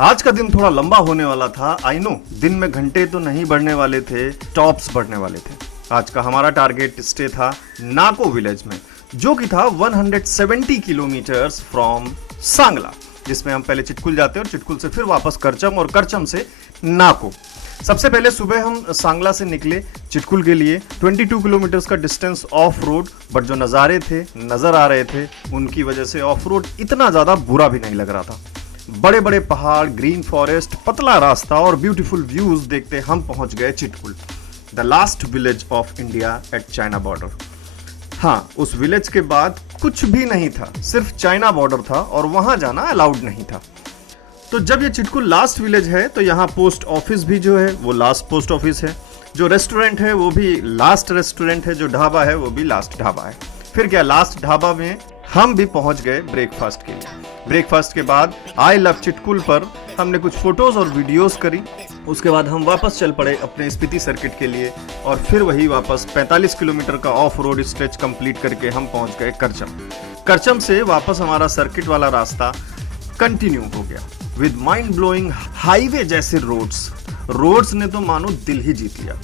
आज का दिन थोड़ा लंबा होने वाला था। आई नो, दिन में घंटे तो नहीं बढ़ने वाले थे, स्टॉप्स बढ़ने वाले थे। आज का हमारा टारगेट स्टे था नाको विलेज में, जो कि था 170 किलोमीटर्स फ्रॉम सांगला, जिसमें हम पहले चिटकुल जाते हैं और चिटकुल से फिर वापस करचम और करचम से नाको। सबसे पहले सुबह हम सांगला से निकले चिटकुल के लिए। 22 किलोमीटर्स का डिस्टेंस ऑफ रोड, बट जो नज़ारे थे नज़र आ रहे थे उनकी वजह से ऑफ रोड इतना ज़्यादा बुरा भी नहीं लग रहा था। बड़े बड़े पहाड़, ग्रीन फॉरेस्ट, पतला रास्ता और ब्यूटीफुल व्यूज देखते हम पहुंच गए Chitkul, the last village of India at China border. हाँ, उस विलेज के बाद कुछ भी नहीं था, सिर्फ चाइना बॉर्डर था और वहां जाना अलाउड नहीं था। तो जब ये चिटकुल लास्ट विलेज है तो यहाँ पोस्ट ऑफिस भी जो है वो लास्ट पोस्ट ऑफिस है, जो रेस्टोरेंट है वो भी लास्ट रेस्टोरेंट है, जो ढाबा है वो भी लास्ट ढाबा है। फिर क्या, लास्ट ढाबा में हम भी पहुंच गए ब्रेकफास्ट के लिए। ब्रेकफास्ट के बाद आई लव चिटकुल पर हमने कुछ फोटोज और वीडियोस करी। उसके बाद हम वापस चल पड़े अपने स्पीति सर्किट के लिए और फिर वही वापस 45 किलोमीटर का ऑफ रोड स्ट्रेच कंप्लीट करके हम पहुंच गए करचम। करचम से वापस हमारा सर्किट वाला रास्ता कंटिन्यू हो गया विद माइंड ब्लोइंग हाईवे जैसे रोड्स ने तो मानो दिल ही जीत लिया।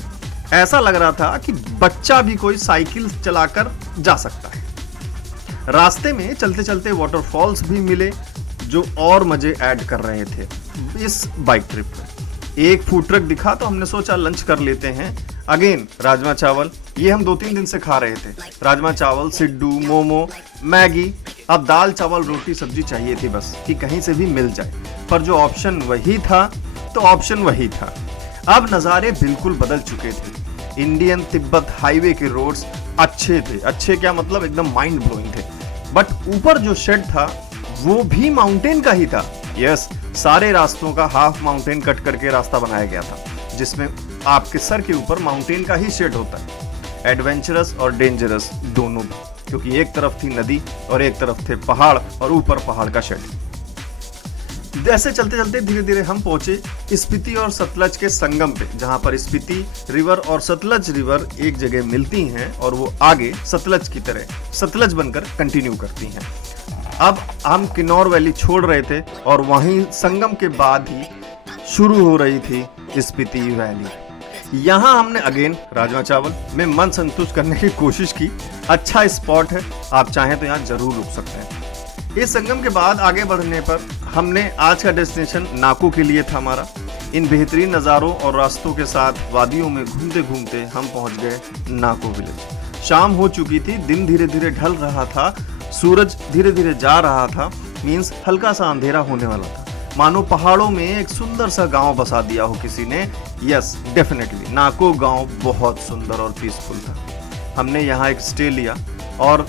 ऐसा लग रहा था कि बच्चा भी कोई साइकिल चलाकर जा सकता है। रास्ते में चलते चलते वाटरफॉल्स भी मिले जो और मजे ऐड कर रहे थे इस बाइक ट्रिप में। एक फूड ट्रक दिखा तो हमने सोचा लंच कर लेते हैं। अगेन राजमा चावल, ये हम 2-3 दिन से खा रहे थे। राजमा चावल, सिड्डू, मोमो, मैगी। अब दाल चावल रोटी सब्जी चाहिए थी बस कि कहीं से भी मिल जाए, पर जो ऑप्शन वही था तो ऑप्शन वही था। अब नज़ारे बिल्कुल बदल चुके थे। इंडियन तिब्बत हाईवे के रोड्स अच्छे थे, अच्छे क्या मतलब एकदम माइंड ब्लोइंग थे। बट ऊपर जो शेड था वो भी माउंटेन का ही था। यस, सारे रास्तों का हाफ माउंटेन कट करके रास्ता बनाया गया था, जिसमें आपके सर के ऊपर माउंटेन का ही शेड होता है। एडवेंचरस और डेंजरस दोनों, क्योंकि एक तरफ थी नदी और एक तरफ थे पहाड़ और ऊपर पहाड़ का शेड। ऐसे चलते चलते धीरे धीरे हम पहुंचे स्पीति और सतलज के संगम पे, जहां पर स्पीति रिवर और सतलज रिवर एक जगह मिलती हैं और वो आगे सतलज की तरह सतलज बनकर कंटिन्यू करती हैं। अब हम किन्नौर वैली छोड़ रहे थे और वहीं संगम के बाद ही शुरू हो रही थी स्पीति वैली। यहाँ हमने अगेन राजमा चावल में मन संतुष्ट करने की कोशिश की। अच्छा स्पॉट है, आप चाहें तो यहाँ जरूर रुक सकते हैं। इस संगम के बाद आगे बढ़ने पर हमने आज का डेस्टिनेशन नाको के लिए था हमारा। इन बेहतरीन नज़ारों और रास्तों के साथ वादियों में घूमते घूमते हम पहुंच गए नाको विलेज। शाम हो चुकी थी, दिन धीरे धीरे ढल रहा था, सूरज धीरे धीरे जा रहा था, मीन्स हल्का सा अंधेरा होने वाला था। मानो पहाड़ों में एक सुंदर सा गांव बसा दिया हो किसी ने। यस, डेफिनेटली नाको गांव बहुत सुंदर और पीसफुल था। हमने यहाँ एक स्टे लिया और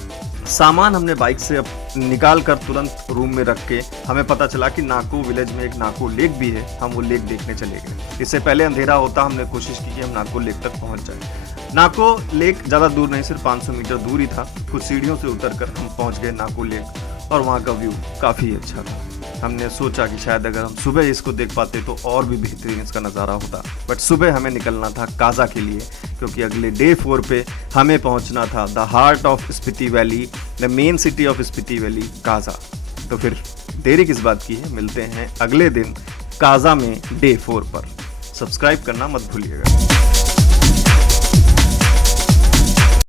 सामान हमने बाइक से निकाल कर तुरंत रूम में रख के, हमें पता चला कि नाको विलेज में एक नाको लेक भी है। हम वो लेक देखने चले गए। इससे पहले अंधेरा होता हमने कोशिश की कि हम नाको लेक तक पहुंच जाए। नाको लेक ज़्यादा दूर नहीं, सिर्फ 500 मीटर दूर ही था। कुछ सीढ़ियों से उतरकर हम पहुंच गए नाको लेक और वहाँ का व्यू काफ़ी अच्छा था। हमने सोचा कि शायद अगर हम सुबह इसको देख पाते तो और भी बेहतरीन इसका नज़ारा होता, बट सुबह हमें निकलना था काजा के लिए, क्योंकि अगले डे 4 पे हमें पहुंचना था the heart of Spiti valley, the main city of Spiti valley, Kaza. तो फिर देरी किस बात की है, मिलते हैं अगले दिन काजा में डे 4 पर। सब्सक्राइब करना मत भूलिएगा।